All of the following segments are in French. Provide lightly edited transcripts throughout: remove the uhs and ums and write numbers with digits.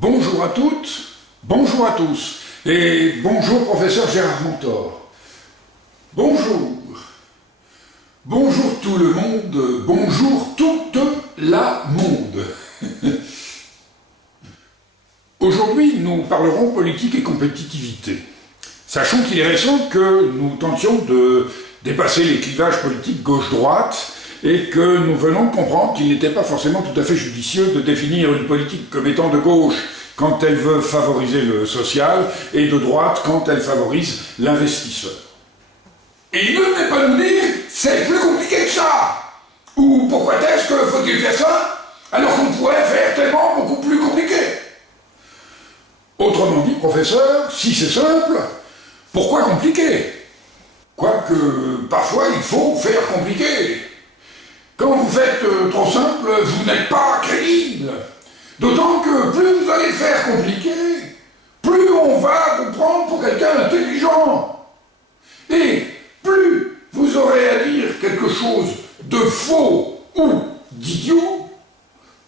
Bonjour à toutes, bonjour à tous, et bonjour professeur Gérard Mentor. Bonjour, bonjour tout le monde, bonjour toute la monde. Aujourd'hui, nous parlerons politique et compétitivité. Sachons qu'il est récent que nous tentions de dépasser les clivages politiques gauche-droite et que nous venons de comprendre qu'il n'était pas forcément tout à fait judicieux de définir une politique comme étant de gauche quand elle veut favoriser le social et de droite quand elle favorise l'investisseur. Et il ne venait pas nous dire « c'est plus compliqué que ça » ou « pourquoi est-ce que faut-il faire ça alors qu'on pourrait faire tellement beaucoup plus compliqué ?» Autrement dit, professeur, si c'est simple, pourquoi compliquer? Quoique, parfois, il faut faire compliqué. Quand vous faites trop simple, vous n'êtes pas crédible. D'autant que plus vous allez faire compliqué, plus on va vous prendre pour quelqu'un d'intelligent. Et plus vous aurez à dire quelque chose de faux ou d'idiot,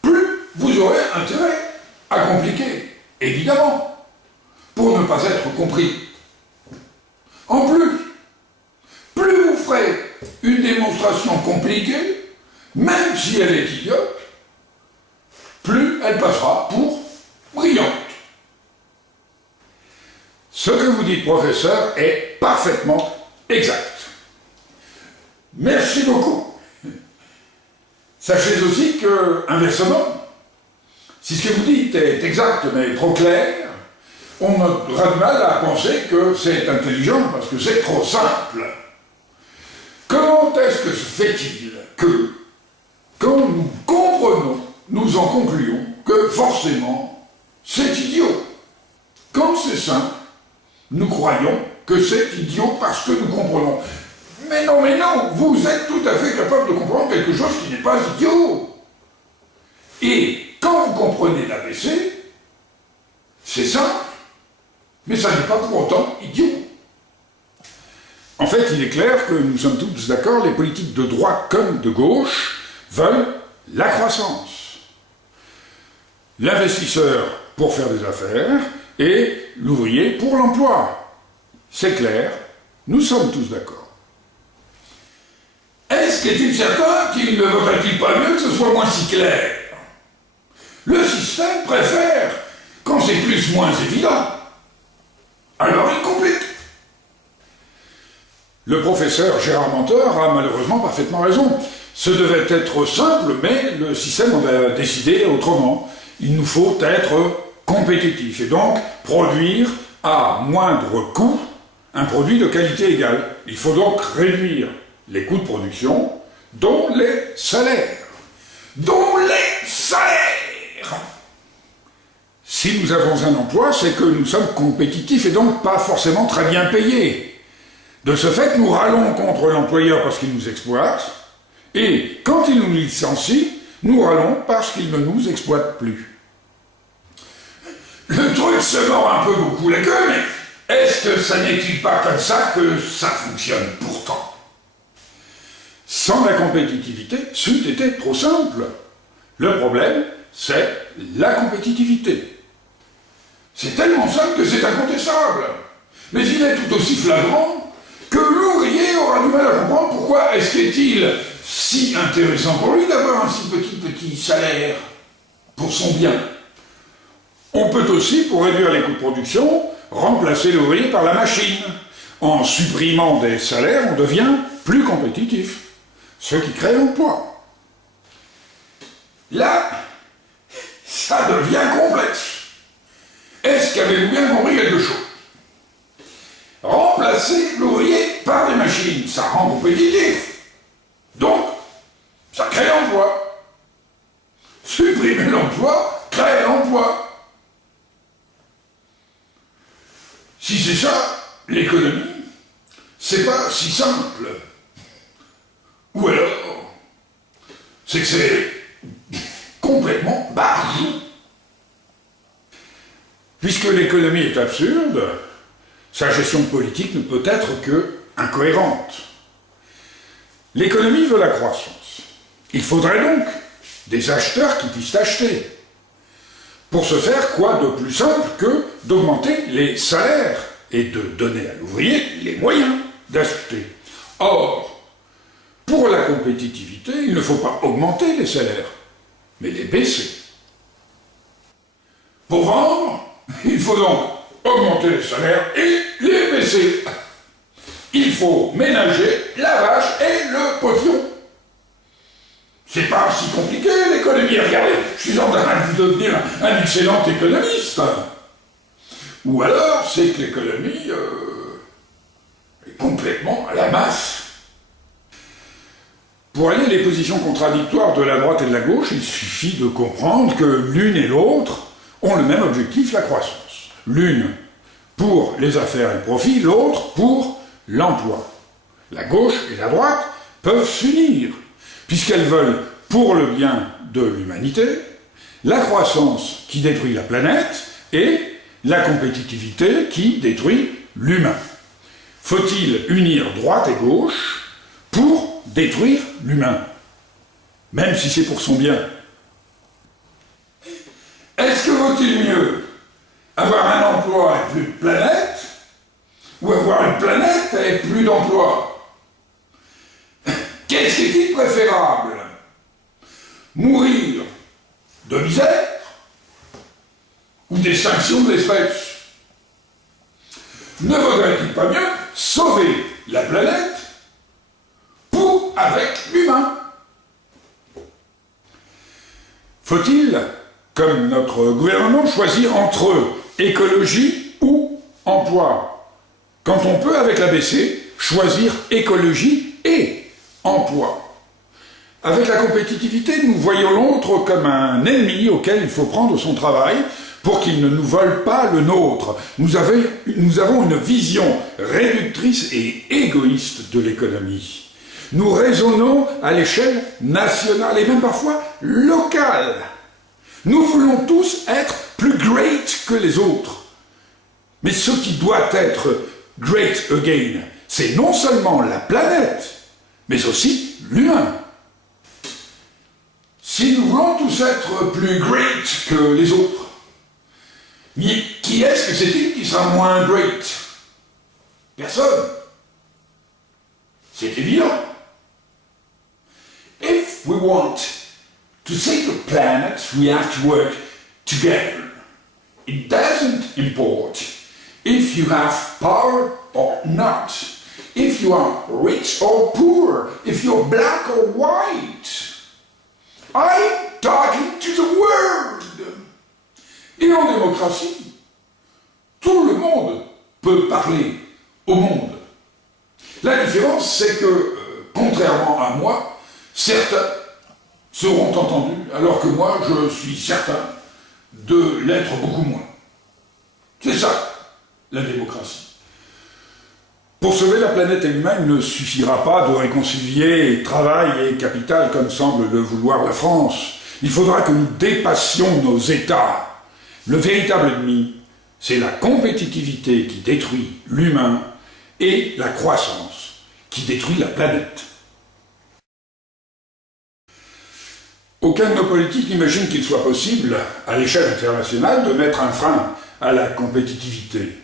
plus vous aurez intérêt à compliquer, évidemment, pour ne pas être compris. En plus vous ferez une démonstration compliquée, même si elle est idiote, plus elle passera pour brillante. Ce que vous dites, professeur, est parfaitement exact. Merci beaucoup. Sachez aussi que, inversement, si ce que vous dites est exact mais trop clair, on aura du mal à penser que c'est intelligent parce que c'est trop simple. Comment est-ce que se fait-il que, quand nous comprenons, nous en concluons que forcément c'est idiot? Quand c'est simple, nous croyons que c'est idiot parce que nous comprenons. Mais non, vous êtes tout à fait capable de comprendre quelque chose qui n'est pas idiot. Et quand vous comprenez l'ABC, c'est simple, mais ça n'est pas pour autant idiot. En fait, il est clair que nous sommes tous d'accord, les politiques de droite comme de gauche veulent la croissance. L'investisseur pour faire des affaires et l'ouvrier pour l'emploi. C'est clair, nous sommes tous d'accord. Est-il certain qu'il ne vaudrait-il pas mieux que ce soit moins si clair? Le système préfère quand c'est plus moins évident. Alors il complique. Le professeur Gérard Mentor a malheureusement parfaitement raison. Ce devait être simple, mais le système en a décidé autrement. Il nous faut être compétitifs et donc produire à moindre coût un produit de qualité égale. Il faut donc réduire les coûts de production, dont les salaires. Dont les salaires! Si nous avons un emploi, c'est que nous sommes compétitifs et donc pas forcément très bien payés. De ce fait, nous râlons contre l'employeur parce qu'il nous exploite, et quand il nous licencie, nous râlons parce qu'il ne nous exploite plus. Le truc se mord un peu beaucoup la queue, mais est-ce que ça n'est-il pas comme ça que ça fonctionne pourtant? Sans la compétitivité, c'eût été trop simple. Le problème, c'est la compétitivité. C'est tellement simple que c'est incontestable. Mais il est tout aussi flagrant que l'ouvrier aura du mal à comprendre pourquoi est-il si intéressant pour lui d'avoir un si petit salaire pour son bien. On peut aussi, pour réduire les coûts de production, remplacer l'ouvrier par la machine. En supprimant des salaires, on devient plus compétitif, ce qui crée l'emploi. Là, ça devient complexe. Est-ce qu'avez-vous bien compris quelque chose? Remplacer l'ouvrier par des machines, ça rend compétitif. Donc, ça crée l'emploi. Supprimer l'emploi, crée l'emploi. Si c'est ça, l'économie, c'est pas si simple. Ou alors, c'est que c'est complètement barjou. Puisque l'économie est absurde, sa gestion politique ne peut être que incohérente. L'économie veut la croissance. Il faudrait donc des acheteurs qui puissent acheter. Pour ce faire, quoi de plus simple que d'augmenter les salaires et de donner à l'ouvrier les moyens d'acheter. Or, pour la compétitivité, il ne faut pas augmenter les salaires, mais les baisser. Pour vendre, il faut donc augmenter les salaires et les baisser. Il faut ménager la vache et le potiron. C'est pas si compliqué l'économie. Regardez, je suis en train de devenir un excellent économiste. Ou alors, c'est que l'économie est complètement à la masse. Pour allier les positions contradictoires de la droite et de la gauche, il suffit de comprendre que l'une et l'autre ont le même objectif, la croissance. L'une pour les affaires et le profit, l'autre pour l'emploi. La gauche et la droite peuvent s'unir, puisqu'elles veulent, pour le bien de l'humanité, la croissance qui détruit la planète et la compétitivité qui détruit l'humain. Faut-il unir droite et gauche pour détruire l'humain, même si c'est pour son bien? Est-ce que vaut-il mieux avoir un emploi et plus de planète, ou avoir une planète et plus d'emploi? Qu'est-ce qui est préférable? Mourir de misère ou d'extinction de l'espèce? Ne vaudrait-il pas mieux sauver la planète pour avec l'humain? Faut-il, comme notre gouvernement, choisir entre écologie ou emploi, quand on peut, avec l'ABC, choisir écologie et emploi? Avec la compétitivité, nous voyons l'autre comme un ennemi auquel il faut prendre son travail pour qu'il ne nous vole pas le nôtre. Nous avons une vision réductrice et égoïste de l'économie. Nous raisonnons à l'échelle nationale et même parfois locale. Nous voulons tous être plus great que les autres. Mais ce qui doit être great again, c'est non seulement la planète, mais aussi l'humain. Si nous voulons tous être plus great que les autres, mais qui est-ce que c'est-il qui sera moins great? Personne. C'est évident. If we want to save the planet, we have to work together. It doesn't import if you have power or not, if you are rich or poor, if you're black or white. I'm talking to the world. Et en démocratie, tout le monde peut parler au monde. La différence, c'est que, contrairement à moi, certains seront entendus, alors que moi, je suis certain de l'être beaucoup moins. C'est ça, la démocratie. Pour sauver la planète et l'humain, il ne suffira pas de réconcilier travail et capital comme semble le vouloir la France. Il faudra que nous dépassions nos États. Le véritable ennemi, c'est la compétitivité qui détruit l'humain et la croissance qui détruit la planète. Aucun de nos politiques n'imagine qu'il soit possible, à l'échelle internationale, de mettre un frein à la compétitivité.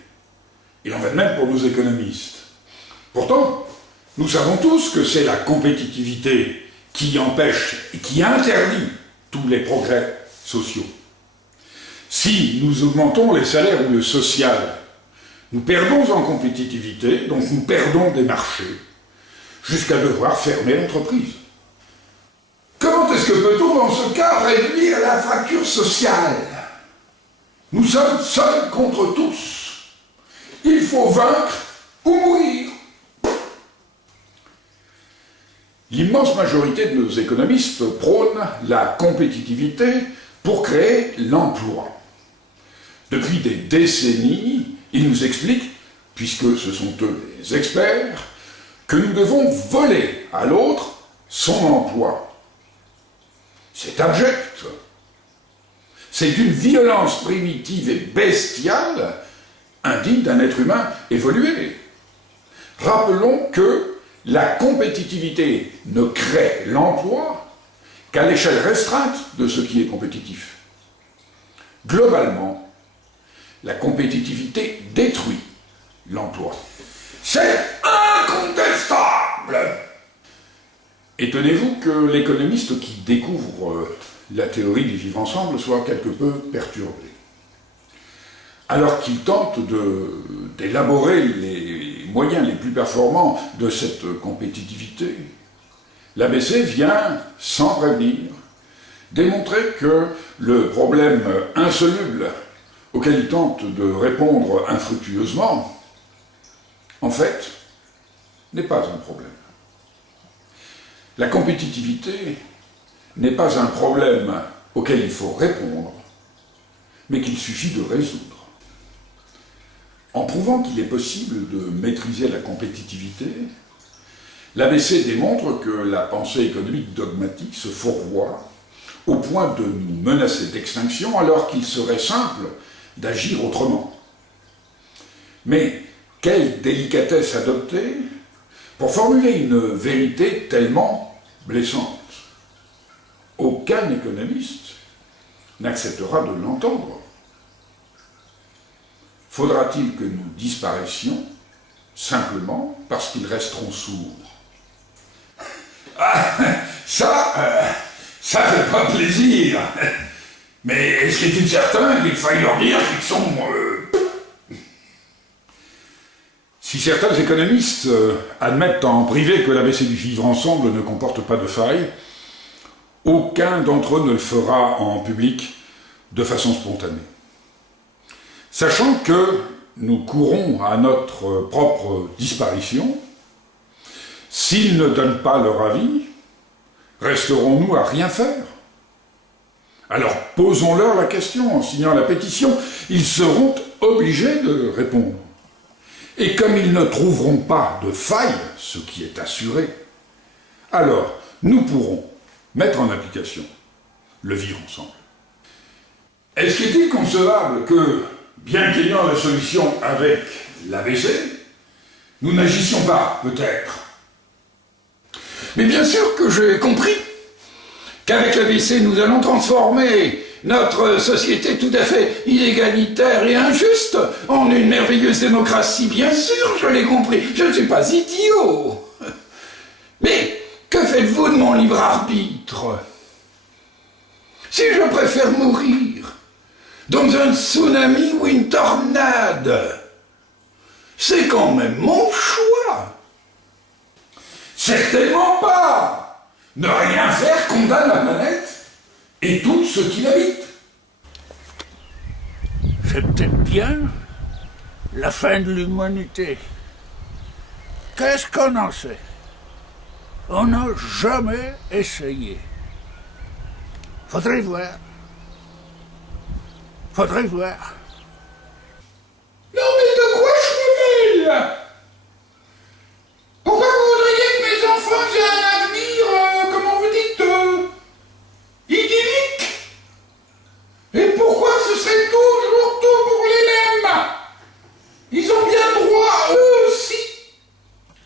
Il en va de même pour nos économistes. Pourtant, nous savons tous que c'est la compétitivité qui empêche et qui interdit tous les progrès sociaux. Si nous augmentons les salaires ou le social, nous perdons en compétitivité, donc nous perdons des marchés, jusqu'à devoir fermer l'entreprise. Comment est-ce que peut-on, dans ce cas, réduire la fracture sociale? Nous sommes seuls contre tous. Il faut vaincre ou mourir. L'immense majorité de nos économistes prônent la compétitivité pour créer l'emploi. Depuis des décennies, ils nous expliquent, puisque ce sont eux les experts, que nous devons voler à l'autre son emploi. C'est abject. C'est d'une violence primitive et bestiale indigne d'un être humain évolué. Rappelons que la compétitivité ne crée l'emploi qu'à l'échelle restreinte de ce qui est compétitif. globalement, la compétitivité détruit l'emploi. C'est incontestable! Étonnez-vous que l'économiste qui découvre la théorie du vivre ensemble soit quelque peu perturbé. Alors qu'il tente d'élaborer les moyens les plus performants de cette compétitivité, l'ABC vient, sans prévenir, démontrer que le problème insoluble auquel il tente de répondre infructueusement, en fait, n'est pas un problème. La compétitivité n'est pas un problème auquel il faut répondre, mais qu'il suffit de résoudre. En prouvant qu'il est possible de maîtriser la compétitivité, l'ABC démontre que la pensée économique dogmatique se fourvoie au point de nous menacer d'extinction alors qu'il serait simple d'agir autrement. Mais quelle délicatesse adopter pour formuler une vérité tellement blessante? Aucun économiste n'acceptera de l'entendre. Faudra-t-il que nous disparaissions simplement parce qu'ils resteront sourds? Ah, ça fait pas plaisir. Mais est-ce qu'il est certain qu'il faille leur dire qu'ils sont... Si certains économistes admettent en privé que l'ABC du vivre ensemble ne comporte pas de failles, aucun d'entre eux ne le fera en public de façon spontanée. Sachant que nous courons à notre propre disparition, s'ils ne donnent pas leur avis, resterons-nous à rien faire? Alors posons-leur la question en signant la pétition, ils seront obligés de répondre. Et comme ils ne trouveront pas de faille, ce qui est assuré, alors nous pourrons mettre en application le vivre ensemble. Est-ce qu'il est concevable que, bien qu'ayant la solution avec l'ABC, nous n'agissions pas, peut-être? Mais bien sûr que j'ai compris qu'avec l'ABC, nous allons transformer notre société tout à fait inégalitaire et injuste en une merveilleuse démocratie. Bien sûr, je l'ai compris. Je ne suis pas idiot. Mais que faites-vous de mon libre arbitre? Si je préfère mourir dans un tsunami ou une tornade, c'est quand même mon choix. Certainement pas. Ne rien faire condamne la planète et tout ce qui l'habite. C'est peut-être bien la fin de l'humanité. Qu'est-ce qu'on en sait? On n'a jamais essayé. Faudrait voir. Faudrait voir. Non mais de quoi je me mêle? Pourquoi vous voudriez que mes enfants aient un avenir, comment vous dites, idyllique? Et pourquoi ce serait toujours tout pour les mêmes? Ils ont bien droit, eux aussi,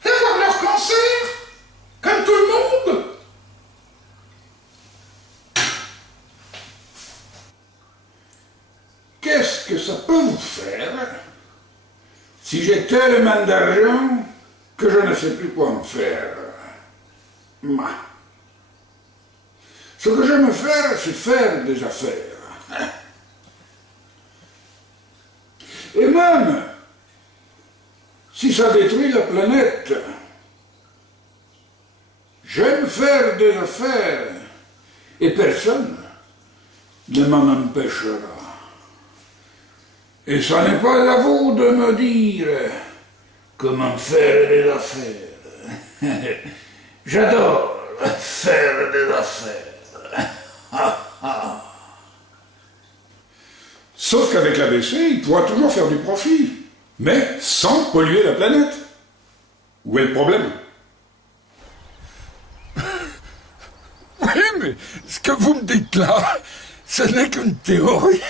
d'avoir leur cancer, comme tout le monde. Qu'est-ce que ça peut vous faire si j'ai tellement d'argent que je ne sais plus quoi en faire? Moi. Ce que j'aime faire, c'est faire des affaires. Et même, si ça détruit la planète, j'aime faire des affaires et personne ne m'en empêchera. Et ça n'est pas à vous de me dire comment faire des affaires. J'adore faire des affaires. Sauf qu'avec l'ABC, il pourra toujours faire du profit, mais sans polluer la planète. Où est le problème? Oui, mais ce que vous me dites là, ce n'est qu'une théorie.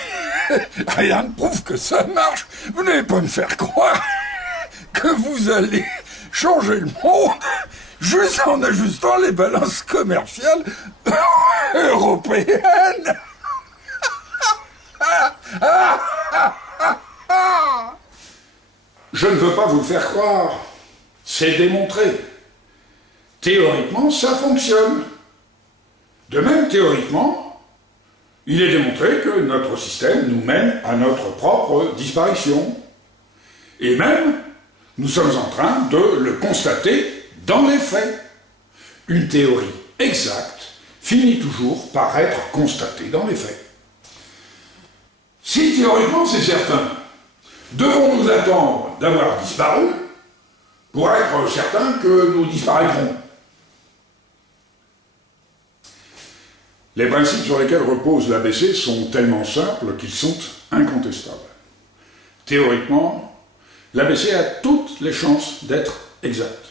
Rien ne prouve que ça marche. Vous n'allez pas me faire croire que vous allez changer le monde juste en ajustant les balances commerciales européennes. ne veux pas vous le faire croire. C'est démontré. Théoriquement, ça fonctionne. De même, théoriquement, il est démontré que notre système nous mène à notre propre disparition. Et même, nous sommes en train de le constater dans les faits. Une théorie exacte finit toujours par être constatée dans les faits. Si théoriquement c'est certain, devons-nous attendre d'avoir disparu pour être certains que nous disparaîtrons? Les principes sur lesquels repose l'ABC sont tellement simples qu'ils sont incontestables. Théoriquement, l'ABC a toutes les chances d'être exacte.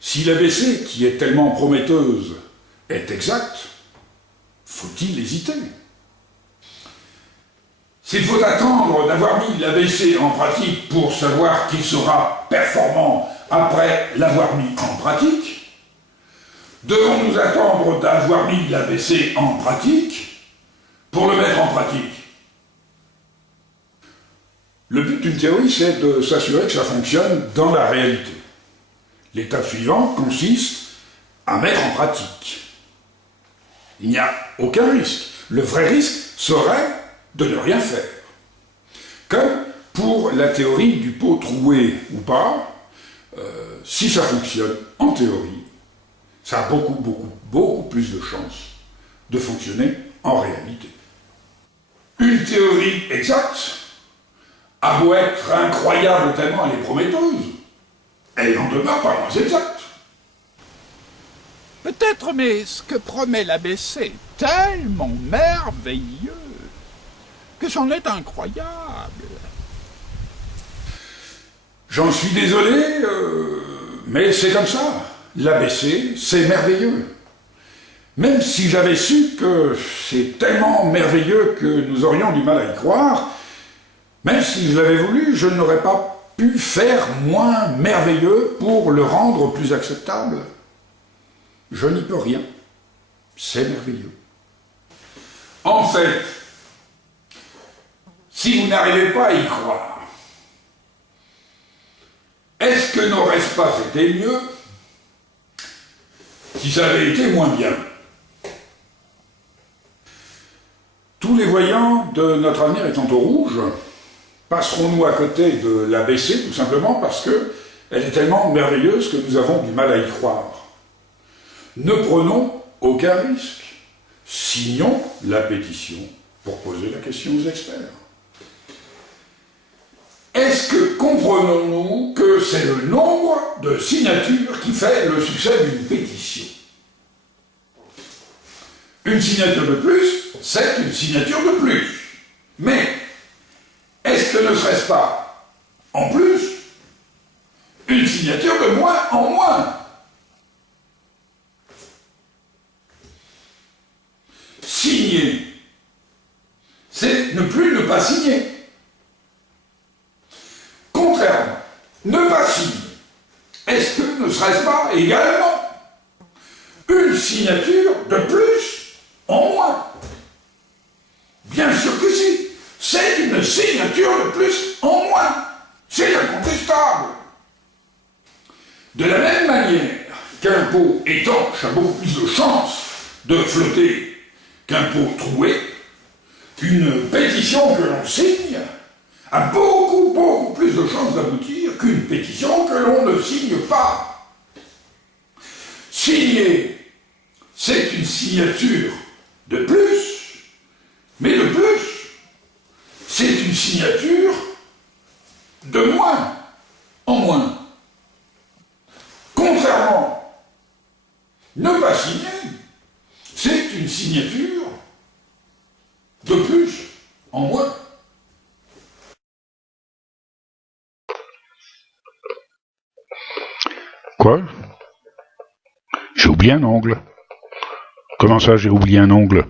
Si l'ABC, qui est tellement prometteuse, est exacte, faut-il hésiter? S'il faut attendre d'avoir mis l'ABC en pratique pour savoir qu'il sera performant après l'avoir mis en pratique, devons-nous attendre d'avoir mis l'ABC en pratique pour le mettre en pratique? Le but d'une théorie, c'est de s'assurer que ça fonctionne dans la réalité. L'étape suivante consiste à mettre en pratique. Il n'y a aucun risque. Le vrai risque serait de ne rien faire. Comme pour la théorie du pot troué ou pas, si ça fonctionne en théorie, ça a beaucoup plus de chances de fonctionner en réalité. Une théorie exacte a beau être incroyable tellement elle est prometteuse, elle n'en demeure pas moins exacte. Peut-être, mais ce que promet l'ABC est tellement merveilleux que c'en est incroyable. J'en suis désolé, mais c'est comme ça. L'ABC, c'est merveilleux. Même si j'avais su que c'est tellement merveilleux que nous aurions du mal à y croire, même si je l'avais voulu, je n'aurais pas pu faire moins merveilleux pour le rendre plus acceptable. Je n'y peux rien. C'est merveilleux. En fait, si vous n'arrivez pas à y croire, est-ce que n'aurait-ce pas été mieux si ça avait été moins bien? Tous les voyants de notre avenir étant au rouge, passerons-nous à côté de l'ABC tout simplement parce qu'elle est tellement merveilleuse que nous avons du mal à y croire? Ne prenons aucun risque. Signons la pétition pour poser la question aux experts. Est-ce que comprenons-nous que c'est le nombre de signatures qui fait le succès d'une pétition? Une signature de plus, c'est une signature de plus. Mais, est-ce que ne serait-ce pas, en plus, une signature de moins en moins? Signer, c'est ne plus ne pas signer. Contrairement, ne pas signer, est-ce que ne serait-ce pas également une signature de plus en moins? Bien sûr que si, c'est une signature de plus en moins, c'est incontestable. De la même manière qu'un pot étanche a beaucoup plus de chances de flotter qu'un pot troué, une pétition que l'on signe a beaucoup plus de chances d'aboutir qu'une pétition que l'on ne signe pas. Signer, c'est une signature de plus, mais de plus, c'est une signature de moins en moins. Contrairement, ne pas signer, c'est une signature de plus en moins. Quoi? J'ai oublié un ongle. Comment ça, j'ai oublié un ongle?